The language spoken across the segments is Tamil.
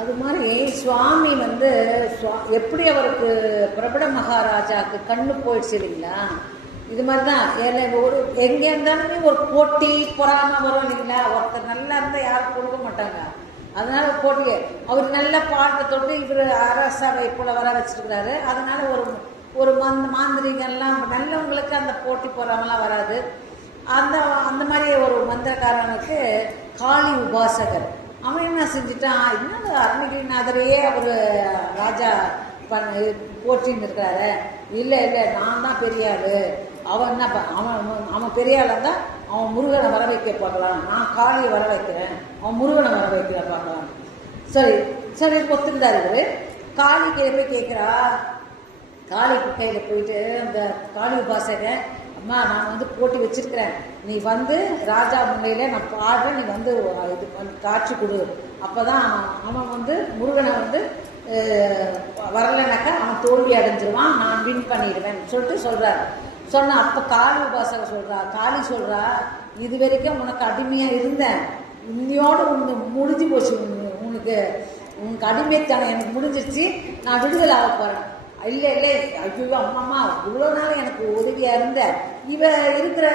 அது மாதிரி சுவாமி வந்து எப்படி அவருக்கு பிரபட மகாராஜாவுக்கு கண்ணு போயிடுச்சு இல்லைங்களா, இது மாதிரி தான் ஒரு எங்கே இருந்தாலுமே ஒரு போட்டி பொறாம வரும் இல்லைங்களா. ஒருத்தர் நல்லா இருந்தால் யாரும் கொடுக்க மாட்டாங்க. அதனால போட்டியே அவர் நல்ல பாட்டை தொட்டு இவர் அரசவை போல வர வச்சிருக்கிறாரு. அதனால ஒரு மாந்திரிகள்லாம் நல்லவங்களுக்கு அந்த போட்டி பொறாமலாம் வராது. அந்த அந்த மாதிரி ஒரு மந்திரக்காரனுக்கு காளி உபாசகர் அவன் என்ன செஞ்சுட்டான், இன்னும் அருணகிரிநாதரையே அவர் ராஜா போட்டின்னு இருக்கிறாரு. இல்லை நான் தான் பெரிய ஆளு, அவன் என்ன அவன் பெரிய ஆளாக இருந்தால் அவன் முருகனை வர வைக்க பார்க்கலாம், நான் காளியை வர வைக்கிறேன், அவன் முருகனை வர வைக்கிற பார்க்கலாம். சரி ஒத்துருந்தாரு இவர். காளி போய் கேட்குறா. காளி கையில் போயிட்டு அந்த காளி உபாசகன், அம்மா நான் வந்து போட்டி வச்சிருக்கிறேன், நீ வந்து ராஜா முன்னையில நான் பாடுறேன், நீ வந்து இது காட்சி கொடு, அப்போதான் அவன் வந்து முருகனை வந்து வரலைனாக்கா அவன் தோல்வி அடைஞ்சிருவான், நான் வின் பண்ணிடுவேன் சொல்கிறார். சொன்ன அப்போ காளி உபாசகர் காளி சொல்கிறா, இது வரைக்கும் உனக்கு அடிமையாக இருந்தேன், இன்னையோடு உனக்கு முடிஞ்சு போச்சு, உனக்கு அடிமைத்தனம் எனக்கு முடிஞ்சிருச்சு, நான் விடுதலை ஆக போகிறேன். இல்லை ஐயோ அம்மாம்மா இவ்வளோ நாள் எனக்கு உதவியாக இருந்த இவ இருக்கிற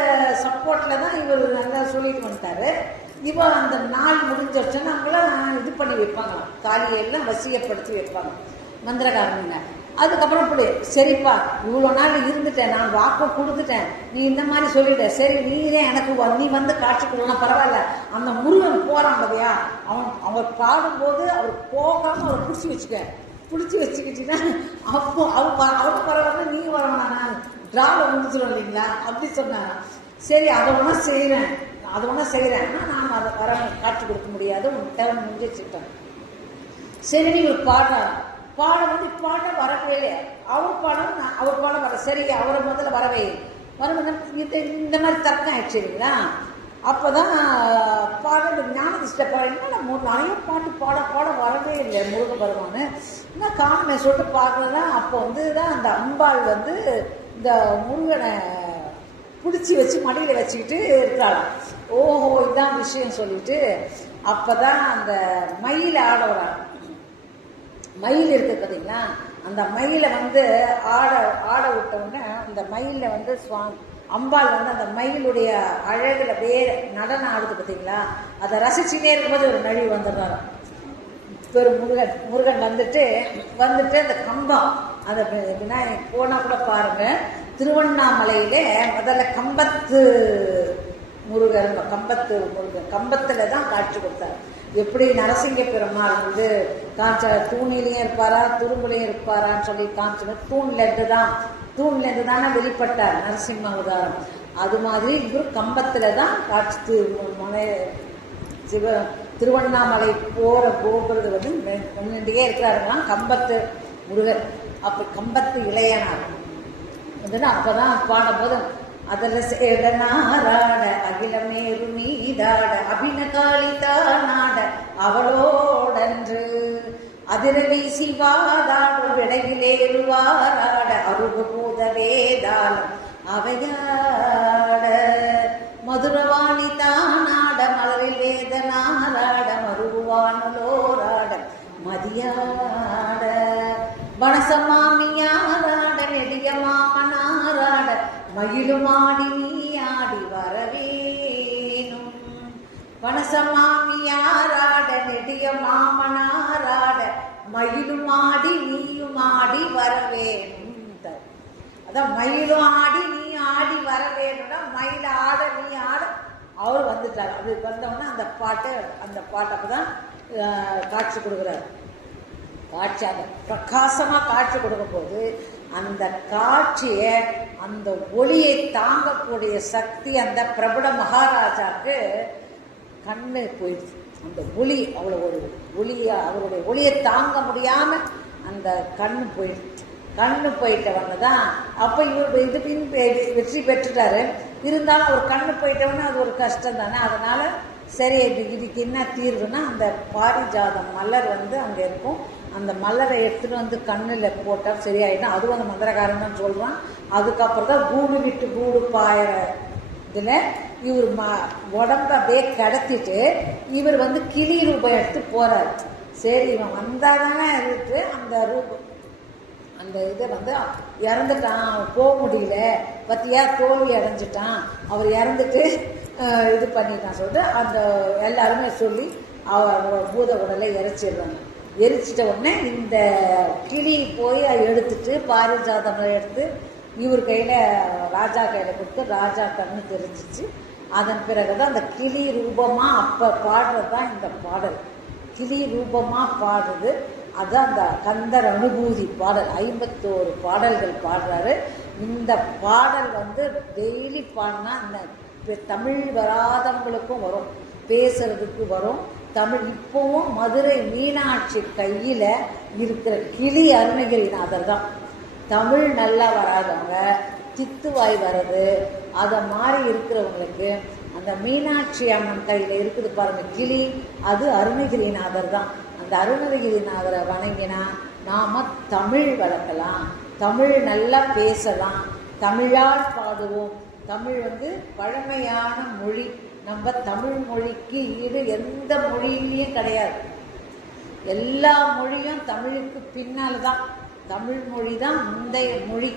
சப்போர்ட்டில் தான் இவர் நல்லா சொல்லிட்டு வந்துட்டாரு. இவன் அந்த நாள் முடிஞ்சிருச்சுன்னா அவங்களாம் இது பண்ணி வைப்பாங்க, காளியெல்லாம் வசியப்படுத்தி வைப்பாங்க மந்திரக்காரங்க. அதுக்கப்புறம் இப்படி சரிப்பா இவ்வளோ நாள் இருந்துட்டேன், நான் வாக்கு கொடுத்துட்டேன், நீ இந்த மாதிரி சொல்லிட்ட, சரி நீதான் எனக்கு நீ வந்து காட்சி கொடுக்கலாம் பரவாயில்ல. அந்த முருகன் போகிறான் இல்லையா, அவங்க பாடும்போது அவர் போகாமல் அவரை பிடிச்சி வச்சுக்கிட்டீங்கன்னா அப்போ அவங்க பரவாயில்ல, நீங்கள் வரவேணா, நான் டிராவில் முடிச்சிடும் இல்லைங்களா அப்படி சொன்னாங்க. சரி அதை ஒன்றா செய்கிறேன்னா நான் அதை காட்சி கொடுக்க முடியாது, உன் தேவை முடிஞ்சு வச்சுக்கிட்டேன். சரி நீங்கள் பாட வரவே இல்லை, அவர் பாட வர, சரி அவரை முதல்ல வரவே இந்த மாதிரி தர்க்கம் ஆயிடுச்சு இல்லைங்களா. அப்போதான் பாட ஞானதிஷ்ட பாடினா நிறைய பாட்டு பாட வரவே இல்லை முருக பகவான்னு என்ன காணமே சொல்லிட்டு பார்க்கறதான். அப்போ வந்து தான் அந்த அம்பாள் வந்து இந்த முருகனை பிடிச்சி வச்சு மடியில் வச்சுக்கிட்டு இருக்கிறாளாம். ஓஹோ இதான் விஷயம் சொல்லிட்டு அப்போதான் அந்த மயில் ஆட வராங்க. மயில் இருக்கு பார்த்தீங்களா, அந்த மயிலை வந்து ஆட விட்டவுடனே அந்த மயிலில் வந்து அம்பாள் வந்து அந்த மயிலுடைய அழகுல வேற நடனம் ஆடுது பார்த்தீங்களா, அதை ரசிச்சுனே இருக்கும்போது ஒரு நழிவு வந்துடுறாரு. பெரும் முருகன் வந்துட்டு அந்த கம்பம் அதை விநாயகர் போனால் கூட பாருங்க, திருவண்ணாமலையிலே முதல்ல கம்பத்து முருகன் கம்பத்தில் தான் காட்சி கொடுத்தார். எப்படி நரசிங்க பெருமாள் வந்து காஞ்ச தூணிலையும் இருப்பாரா துரும்புலையும் இருப்பாரான்னு சொல்லி காமிச்சு தூண்லேருந்து தானே வெளிப்பட்டார் நரசிம்ம அவதாரம். அது மாதிரி இவர் கம்பத்தில் தான் காட்சி திருவண்ணாமலை போகிற கோபுரது வந்து முன்னாடியே இருக்கிறாருங்களாம் கம்பத்து முருகன். அப்போ கம்பத்து இளையனார் வந்து அப்போ தான் பாடும்போது அதில் சேடனாராட அகிலமேரு மீதாட அபிநகாளிதானாட அவளோடன்று அதிர வீசி வாதாட விடையிலேறுவாராட அருகு பூத வேதாளம் அவையாட மதுரவாணி தானாட மலரில் வேதனாராட மருவானுலோராட மதியாட வனசமாமியாராட நெடிய மாமனாராட மயிலுமாடி நீ ஆடி வரவேணும். வனசமாமியாராட நெடிய மாமனாராட மயிலுமாடி நீயுமாடி வரவேணும். அதான் மயிலும் ஆடி நீ ஆடி வரவேணும்னா மயில ஆட நீ ஆட அவர் வந்துட்டார். அது வந்தோம்னா அந்த பாட்டை அப்பதான் காட்சி கொடுக்குறாரு. காட்சி அந்த பிரகாசமாக காட்சி கொடுக்கும் போது அந்த காட்சியை அந்த ஒளியை தாங்கக்கூடிய சக்தி அந்த பிரபுட மகாராஜாவுக்கு கண்ணு போயிடுச்சு. அந்த ஒளி அவ்வளோ ஒரு ஒளியா அவருடைய ஒளியை தாங்க முடியாமல் அந்த கண்ணு போயிடுச்சு. கண்ணு போயிட்டவங்க தான் அப்போ இவர் இது பின் வெற்றி பெற்றுட்டாரு. இருந்தாலும் அவர் கண்ணு போயிட்டவொன்னே அது ஒரு கஷ்டம் தானே. அதனால சரி இதுக்கு என்ன தீர்வுனா அந்த பாரிஜாதம் மலர் வந்து அங்கே இருக்கும், அந்த மலரை எடுத்துகிட்டு வந்து கண்ணில் போட்டால் சரியாயிடும். அதுவும் அந்த மந்திரக்காரன் தான் சொல்கிறான். அதுக்கப்புறம் தான் கூடு விட்டு கூடு பாயிற இதில் இவர் உடம்ப அப்படியே கடத்திட்டு இவர் கிளி ரூபாய் எடுத்து போறாரு. சரி இவன் வந்தாதானே இருக்கு அந்த ரூபம் அந்த இதை இறந்துட்டான், போக முடியல, பத்தியா தோல்வி அடைஞ்சிட்டான், அவர் இறந்துட்டு இது பண்ணிட்டான் சொல்லிட்டு அந்த எல்லாருமே சொல்லி அவர் பூத உடலை எரிச்சிடுறாங்க. எரிச்சிட்ட உடனே இந்த கிளி போய் எடுத்துட்டு பாரிஜாதம் எடுத்து இவர் கையில் ராஜா கையில் கொடுத்து ராஜா கண்ணு தெரிஞ்சிச்சு. அதன் பிறகுதான் அந்த கிளி ரூபமாக அப்போ பாடுறது தான் இந்த பாடல். கிளி ரூபமாக பாடுறது அதுதான் அந்த கந்தர் அனுபூதி பாடல். 51 பாடல்கள் பாடுறாரு. இந்த பாடல் டெய்லி பாடினா இந்த தமிழ் வராதவங்களுக்கும் வரும், பேசுறதுக்கு வரும். தமிழ் இப்பவும் மதுரை மீனாட்சி கையில் இருக்கிற கிளி அருணகிரிநாதர் தான். தமிழ் நல்லா வராதவங்க, தித்துவாய் வர்றது, அதை மாதிரி இருக்கிறவங்களுக்கு அந்த மீனாட்சி அம்மன் கையில் இருக்குது பாருங்க கிளி, அது அருணகிரிநாதர் தான். அந்த அருணகிரிநாதரை வணங்கினா நாம தமிழ் வளர்க்கலாம், தமிழ் நல்லா பேசலாம், தமிழால் பாடுவோம். தமிழ் பழமையான மொழி. நம்ம தமிழ் மொழிக்கு ஈடு எந்த மொழியிலையும் கிடையாது. எல்லா மொழியும் தமிழுக்கு பின்னால் தான். தமிழ் மொழி தான் முந்தைய மொழி.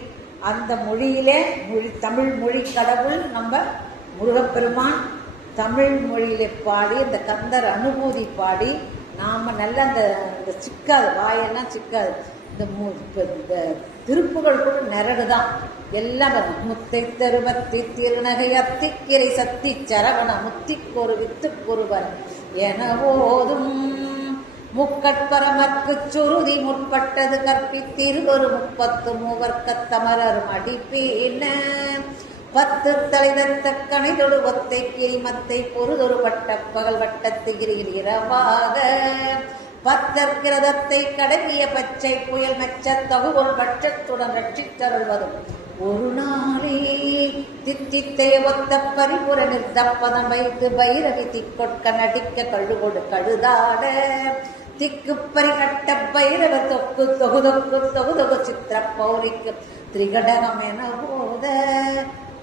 அந்த மொழியிலே தமிழ் மொழி கடவுள் நம்ம முருகப்பெருமான் தமிழ் மொழியிலே பாடி அந்த கந்தர் அனுபூதி பாடி நாம் நல்ல அந்த சிக்காது, வாயெல்லாம் சிக்காது. இந்த திருப்புகள் கூட நிரடுதான் எல்லாம். முத்தை தருவத்தி திருநகை அத்திக்கிரை சத்தி சரவண முத்திக்கொரு வித்துக்கொருவர் என ஓதும் முக்கட்பரமற்கு சுருதி முற்பட்டது கற்பித்திருவரு 30 மூவர்க்கத்தமரர் மடிப்பேன 10 தலைதத்த கணைதொடு ஒத்தை கிரிமத்தை பொருதொரு வட்ட பகல் வட்டத்து இரவாக 10 கிரதத்தை கடவிய பச்சை புயல் மெச்ச தகுவொல் பட்சத்துடன் ரட்சித்தருள்வதும் ஒரு நாளே தித்தித்தைய ஒத்த பரிபுர நிறுத்தப்பதம் வைத்து பைரவி திக்கொட்க நடிக்க கழுகொடு கழுதாட திக்கு பரிகட்ட பைரவ தொக்கு தொகுதொக்கு தொகுதொகு சித்திர பௌரிக்கு திரிகடகம் என போத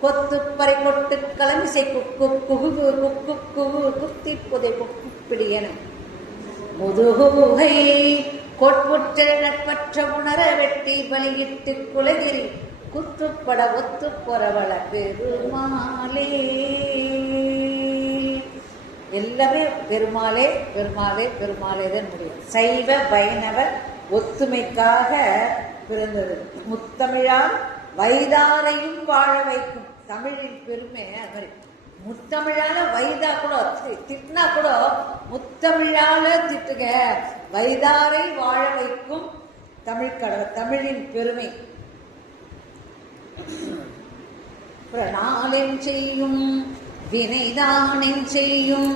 கொத்து பறி கொட்டு கலமிசை குக்கு குகு குக்கு குகு குத்தி புதை குக்கு பிடியன முதுகுகை கொட்புற்ற நட்பற்ற உணர வெட்டி பலியிட்டு குலகிரி குத்துப்பட ஒத்து பொறவள பெருமாளே. எல்லாமே பெருமாளே பெருமாளே பெருமாளே தான் முடியும். சைவ வைணவ ஒத்துமைக்காக பிறந்தது. முத்தமிழால் வைதாரையும் வாழ வைக்கும். தமிழின் பெருமை அது மாதிரி. முத்தமிழால வைதா கூட திட்டினா கூட முத்தமிழால திட்டுக, வைதாரை வாழ வைக்கும் தமிழ் கடவுள். தமிழின் பெருமை. நாளென் செய்யும் வினைதானென் செய்யும்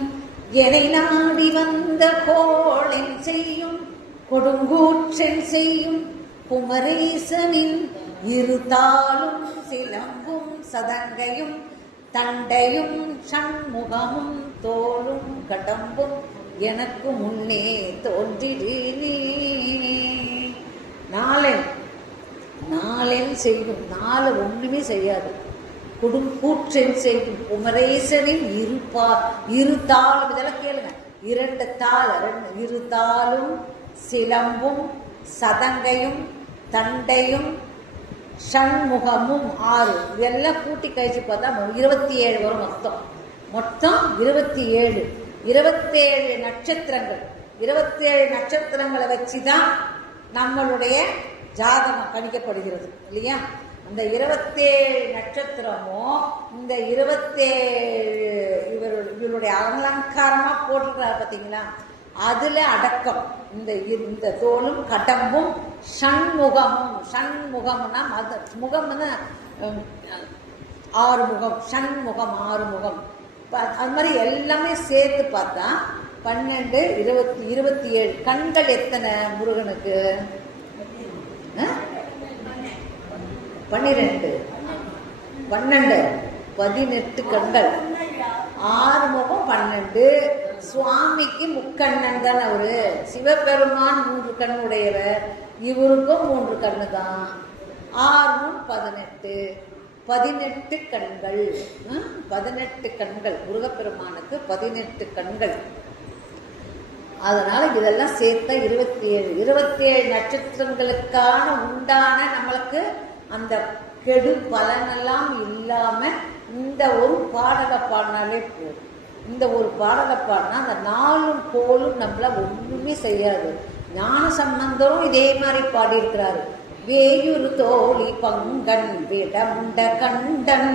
எனை நாடி வந்த கோளென் செய்யும் கொடுங்கூற்றென் செய்யும் குமரேசனின் இருதாலும் சிலம்பும் சதங்கையும் தண்டையும் சண்முகமும் தோளும் கடம்பும் எனக்கு முன்னே தோன்றினே. நாளென் செய்யும், நாளை ஒண்ணுமே செய்யாது. கொடுங்கூற்றென் செய்யும் குமரேசனின் இருதாலும், இதெல்லாம் கேளுங்க, 2 தாள், இருதாலும் சிலம்பும் சதங்கையும் தண்டையும் சண்முகமும் 6, இதெல்லாம் கூட்டி கழிச்சு பார்த்தா 27 வரும். மொத்தம் 27. 27 நட்சத்திரங்கள். 27 நட்சத்திரங்களை வச்சுதான் நம்மளுடைய ஜாதகம் கணிக்கப்படுகிறது இல்லையா? அந்த 27 நட்சத்திரமும் இந்த 27 இவருடைய அலங்காரமா போட்டுக்கிறார் பார்த்தீங்களா, அதுல அடக்கம். இந்த தோளும் கடம்பும் சண்முகமும். சண்முகம்னா முகம்னா 6 முகம், சண்முகம் 6 முகம். அது மாதிரி எல்லாமே சேர்த்து பார்த்தா 12, 20, 27 கண்கள். எத்தனை முருகனுக்கு? 12, 18 கண்கள். 6 முகம் 12. சுவாமிக்கு முக்கண்ணன் தான் அவரு. சிவபெருமான் 3 கண் உடையவர், இவருக்கும் 3 கண்ணு தான். 6 18. 18 கண்கள். 18 கண்கள் முருகப்பெருமானுக்கு 18 கண்கள். அதனால இதெல்லாம் சேர்த்த 27 நட்சத்திரங்களுக்கான உண்டான நம்மளுக்கு அந்த கெடு பலனெல்லாம் இல்லாம இந்த ஒரு பாடலை பாடினாலே போதும். இந்த ஒரு பாடலை பாடினா அந்த 4 கோளும் நம்மள ஒண்ணுமே செய்யாது. ஞான சம்பந்தரும் இதே மாதிரி பாடியிருக்கிறாரு. வேயுறு தோழி பங்கன் விடமுண்ட கண்டன்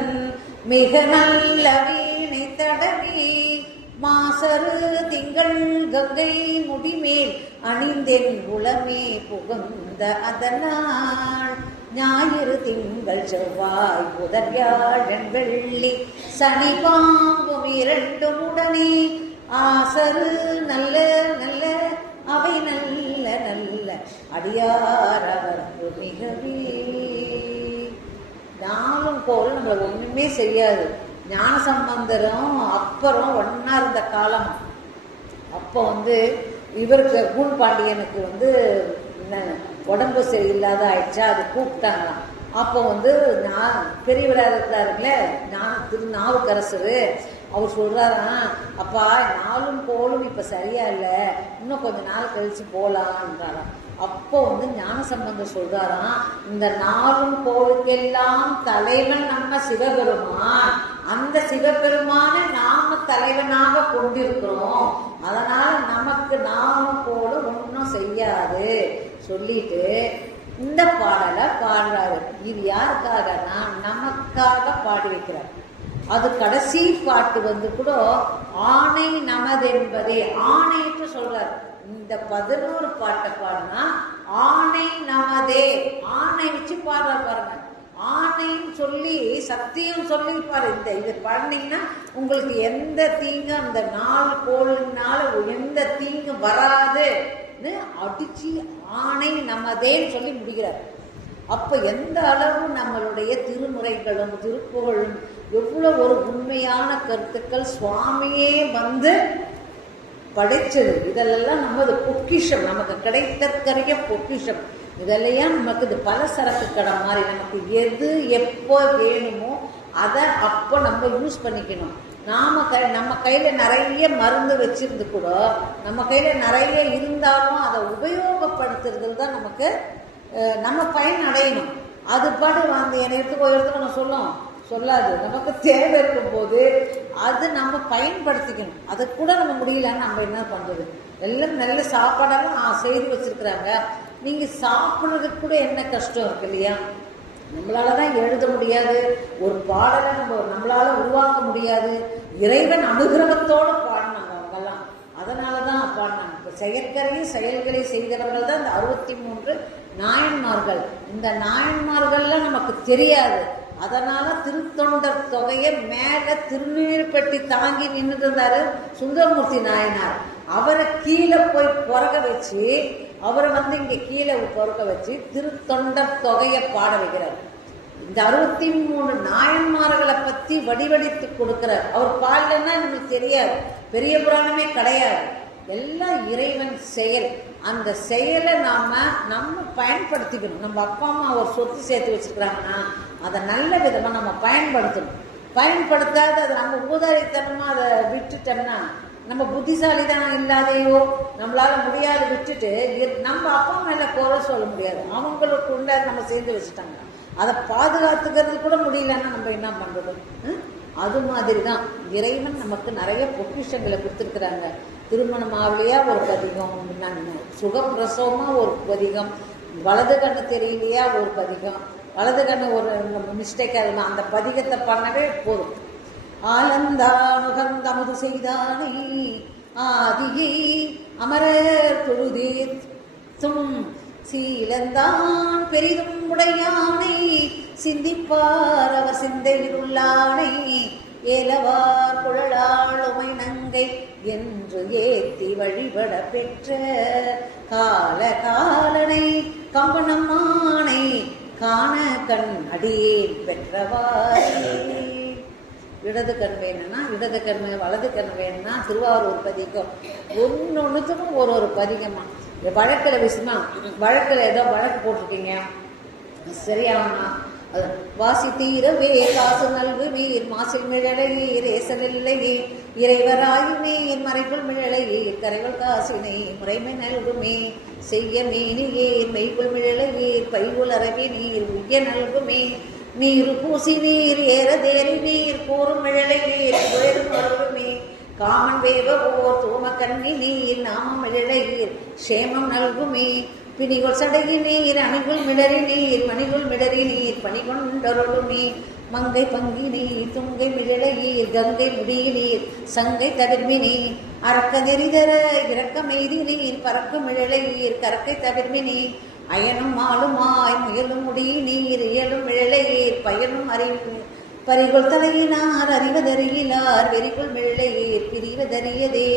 மிக நல்ல வீணை தடவி மாசரு திங்கள் கங்கை முடிமேல் அணிந்தென் உளமே புகுந்த அதனால் ஞாயிறு திங்கள் செவ்வாய் புதன் வியாழன் வெள்ளி சனி பாம்பும் 2 உடனே ஆசரு நல்ல நல்ல அவை நல்ல நல்ல அடியார் அவர்க்கு மிகவே. 4 கோள் நம்மள ஒண்ணுமே செய்யாது. ஞான சம்பந்தரும் அப்புறம் ஒன்னா இருந்த காலம். அப்போ இவருக்கு கூழ் பாண்டியனுக்கு உடம்பு சரியில்லாத ஆயிடுச்சா, அது கூப்பிட்டாங்களாம். அப்போ பெரியவராக இருக்கிறாருங்களே திருநாவுக்கரசரு, அவர் சொல்றாராம், அப்பா 4 கோளும் இப்ப சரியா இல்லை, இன்னும் கொஞ்ச நாள் கழிச்சு போலான்றாராம். அப்போ ஞான சம்பந்தர் சொல்றாராம், இந்த 4 கோளுக்கெல்லாம் தலைவன் நம்ம சிவபெருமான், அந்த சிவபெருமான நாம தலைவனாக கொண்டிருக்கிறோம், அதனால நமக்கு 4 கோளும் ஒன்றும் செய்யாது சொல்லிட்டு இந்த பாடலை பாடுறாரு. இது யாருக்காகனா நமக்காக பாடி வைக்கிறார். அது கடைசி பாட்டு கூட ஆணை நமதென்பதே ஆணைட்டு சொல்றாரு. இந்த 11 பாட்டை பாடுனா ஆணை நமதே, ஆணை வச்சு பாடுறாரு பாருங்க. ஆணைன்னு சொல்லி சத்தியம் சொல்லிப்பாரு. இது பாடினீங்கன்னா உங்களுக்கு எந்த தீங்கு அந்த 4 கோளுனால எந்த தீங்கு வராதுன்னு அடிச்சு ஆணை நமதேன்னு சொல்லி முடிக்கிறார். அப்ப எந்த அளவு நம்மளுடைய திருமுறைகளும் திருப்புகழும் எவ்வளவு ஒரு உண்மையான கருத்துக்கள் சுவாமியே படைச்சது. இதெல்லாம் நமது பொக்கிஷம், நமக்கு கிடைத்தற்கரிய பொக்கிஷம். இதெல்லாம் நமக்கு இது பலசரக்கு கடை மாதிரி. நமக்கு எது எப்போ வேணுமோ அதை அப்போ நம்ம யூஸ் பண்ணிக்கணும். நம்ம கையில நிறைய மருந்து வச்சிருந்து கூட நம்ம கையில நிறைய இருந்தாலும் அதை உபயோகப்படுத்துறது தான் நமக்கு நம்ம பயன் அடையணும். அது பாடு என்னை எடுத்துக்கோ சொல்லும் சொல்லாது. நமக்கு தேவை இருக்கும் போது அது நம்ம பயன்படுத்திக்கணும். அதை கூட நம்ம முடியலன்னு நம்ம என்ன பண்றது? எல்லாம் நல்ல சாப்பாடெல்லாம் செய்து வச்சிருக்கிறாங்க. நீங்க சாப்பிட்றதுக்கு கூட என்ன கஷ்டம் இருக்கு இல்லையா? நம்மளாலதான் எழுத முடியாது, ஒரு பாடலை நம்மளால உருவாக்க முடியாது. இறைவன் அனுகிரகத்தோடு பாடினாங்க அவங்கெல்லாம், அதனாலதான் பாடினாங்க. இப்ப செயற்கரிய செயல்களை செய்தவர்கள் தான் இந்த 63 நாயன்மார்கள். இந்த நாயன்மார்கள்லாம் நமக்கு தெரியாது. அதனால திருத்தொண்டர் தொகையை மேல திருநீர் பெட்டி தாங்கி நின்றுட்டு இருந்தாரு சுந்தரமூர்த்தி நாயனார். அவரை கீழே போய் பொறக வச்சு அவரை இங்க கீழே பொறுக்க வச்சு திருத்தொண்டர் தொகையை பாட வைக்கிறார். இந்த 63 நாயன்மார்களை பத்தி வடிவடித்து கொடுக்கிறார். அவர் பாடலன்னா நம்மளுக்கு தெரியாது, பெரிய புராணமே கிடையாது. எல்லாம் இறைவன் செயல். அந்த செயலை நம்ம பயன்படுத்திக்கணும். நம்ம அப்பா அம்மா ஒரு சொத்து சேர்த்து வச்சிருக்கிறாங்கன்னா அதை நல்ல விதமா நம்ம பயன்படுத்தணும். பயன்படுத்தாத அதை நம்ம ஊதாரித்தனமா அதை விட்டுட்டோம்னா நம்ம புத்திசாலிதான் இல்லாதையோ நம்மளால முடியாது விட்டுட்டு நம்ம அப்பா மேல குறை சொல்ல முடியாது. அவங்களுக்கு உள்ள நம்ம சேர்ந்து வச்சுட்டாங்க, அதை பாதுகாத்துக்கிறது கூட முடியலன்னா நம்ம என்ன பண்றது? அது மாதிரிதான் இறைவன் நமக்கு நிறைய பொக்கிஷங்களை கொடுத்துருக்குறாங்க. திருமணம் ஆகலையா ஒரு பதிகம், சுகப்பிரசவமா ஒரு பதிகம், வலது கண்ணு தெரியலையா ஒரு பதிகம், வலது கண்ணு ஒரு மிஸ்டேக் ஆகுமா அந்த பதிகத்தை பண்ணவே போதும். ஆலந்தானுகந்தமுது செய்தானே ஆதியை அமரர் தொழுதேத்தும் சீலந்தான் பெரிதும் உடையானை சிந்திப்பார் அவர் சிந்தையிலுள்ளானை ஏலவார் குழலாள் உமை நங்கை என்று ஏத்தி வழிபட பெற்ற கால காலனை கம்பனம்மானை காண கண் அடியேன் பெற்றவாரே. இடது கண் வேணும்னா இடது கண், வலது கண் வேணும்னா திருவாரூர் பதிகம். ஒன்னொன்னுத்துக்கும் ஒரு பதிகமா. வழக்கில் விஷயமா வழக்கில் ஏதோ வழக்கு போட்டிருக்கீங்க சரியாகனா வாசி தீரவே காசு நல்குவீர் மாசில் மிழலையீர் ஏசலில்லையே இறைவராயுமீர் மறைக்குள் மிழலையீர் கரைவல் காசினை முறைமை நல்குமே செய்ய மீனியேர் மெய்க்குள் மிழலையீர் பைகுள் அரவி நீர் உய்ய நல்குமே நீர் பூசி நீர் ஏற தேறி நீர் கூறும் மிழலையீர் குழலும் நல்குமே காமன் வேவவோர் தூம கண்ணி நீர் நாமம் மிழலையீர் சேமம் நல்குமே பிணிகுள் சடகி நீர் அணிகுள் மிடறி நீர் மணிகுள் மிடறி நீர் பணிகொண்டருளுமே மங்கை பங்கி நீர் துங்கை மிழலையீர் கங்கை முடிய நீர் சங்கை தவிர்மி நீர் அரக்க நெறிதர இறக்க மெய்தி நீர் பறக்கும் மிழலையீர் கரக்கை தவிர்மி நீர் அயனும் மாலுமாய் முயலும் முடி நீர் இயலும் மிழலையீர் பயனும் அறிவு பறிகுள் தலையினார் அறிவதறியிலார் வெறிகுள் மிழலையீர் பிரிவதறியதே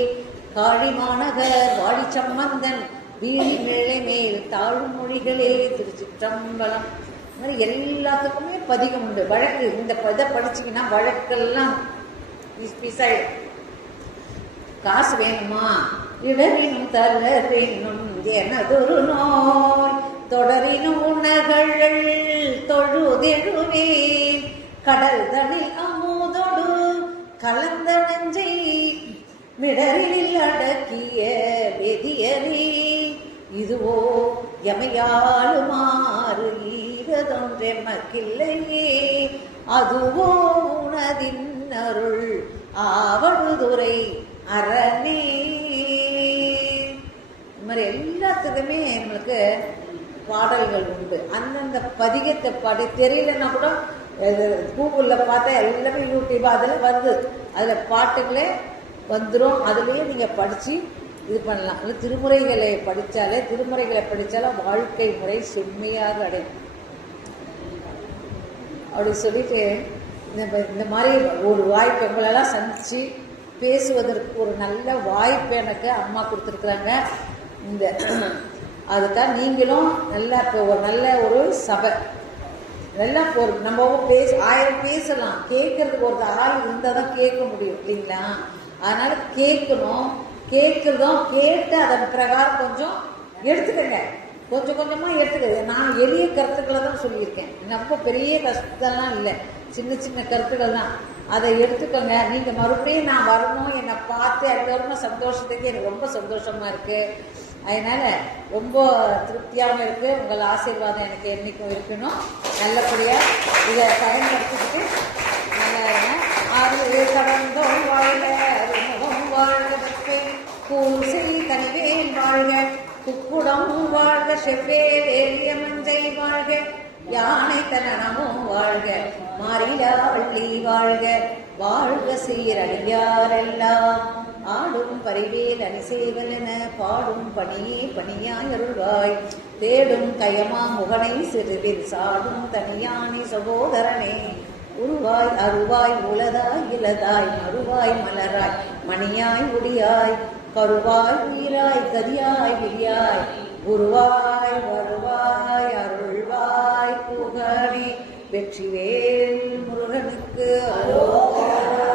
காழி மாநகர் வாழி சம்பந்தன் வீணி மிழலை மேல் தாழும் மொழிகளே திருச்சிற்றம்பலம். இந்த மாதிரி எல்லாத்துக்குமே பதிகம் உண்டு. வழக்கு இந்த இதை படிச்சிங்கன்னா வழக்கெல்லாம் பீஸாயிடும். காசு வேணுமா இடரினும் தர வேணும் எனதொரு நோய் தொடரினும் உணகள் தொழுதெழுவேன் கடல் தனில் அமுதொடு கலந்த நெஞ்சை மிடரில் அடக்கிய வெதியரே இதுவோ எமையாளுமாறு ஈவதொன்றெமக்கில்லையே அதுவோ உனதின் அருள் ஆவடுதுறை அரணே. இந்த மாதிரி எல்லாத்துக்குமே நம்மளுக்கு பாடல்கள் உண்டு. அந்தந்த பதிகத்தை பாடி தெரியலன்னா கூட கூகுளில் பார்த்தா எல்லாமே யூடியூப் அதில் வருது. அதில் பாட்டுகளே வந்துடும். அதுலேயே நீங்கள் படித்து இது பண்ணலாம். இல்லை திருமுறைகளை படித்தாலே வாழ்க்கை முறை செம்மையாக அடையும். அப்படி சொல்லிட்டு இந்த மாதிரி ஒரு வாய்ப்பு எங்களெல்லாம் சந்தித்து பேசுவதற்கு ஒரு நல்ல வாய்ப்பு எனக்கு அம்மா கொடுத்துருக்குறாங்க. இந்த அதுதான் நீங்களும் நல்லா இப்போ ஒரு நல்ல ஒரு சபை நல்லா ஒரு நம்ம 1000 பேசலாம். கேட்கறதுக்கு ஒரு ஆள் இருந்தால் தான் கேட்க முடியும் இல்லைங்களா? அதனால கேட்குறதும் கேட்டு அதன் பிரகாரம் கொஞ்சம் எடுத்துக்கங்க. கொஞ்சம் கொஞ்சமாக எடுத்துக்க. நான் எளிய கருத்துக்களை தான் சொல்லியிருக்கேன். ரொம்ப பெரிய கஷ்டம்லாம் இல்லை, சின்ன சின்ன கருத்துக்கள் தான். அதை எடுத்துக்கோங்க. நீங்கள் மறுபடியும் நான் வரணும், என்னை பார்த்து எல்லோருமே சந்தோஷத்துக்கு எனக்கு ரொம்ப சந்தோஷமாக இருக்குது. அதனால் ரொம்ப திருப்தியாகவும் இருக்குது. உங்கள் ஆசீர்வாதம் எனக்கு என்றைக்கும் இருக்கணும். நல்லபடியாக இதை பயன்படுத்திக்கிட்டு நல்லா இருங்க. ஆறு கடந்தோம் வாழ்க முகம் வாழ்க பற்றை பூசை கனிவேல் வாழ்க குக்குடம் வாழ்க செவ்வேல் ஏறிய மஞ்சை வாழ்க யானை தனமும் வாழ்க மாறிலா வள்ளி வாழ்க வாழ்க சீரடியாரெல்லாம் ஆடும் பரிவேல் அணிசேவல் என பாடும் பணியே பணியாய் அருள்வாய் தேடும் கயமா முகனை சிறுவில் சாடும் தனியானி சகோதரனே உருவாய் அருவாய் உலதாய் இலதாய் மறுவாய் மலராய் மணியாய் ஒடியாய் கருவாய் உயிராய் கதியாய் விரியாய் குருவாய் வருவாய் அருள்வாய் புகழே வெற்றிவேல் முருகனுக்கு அரோகரா.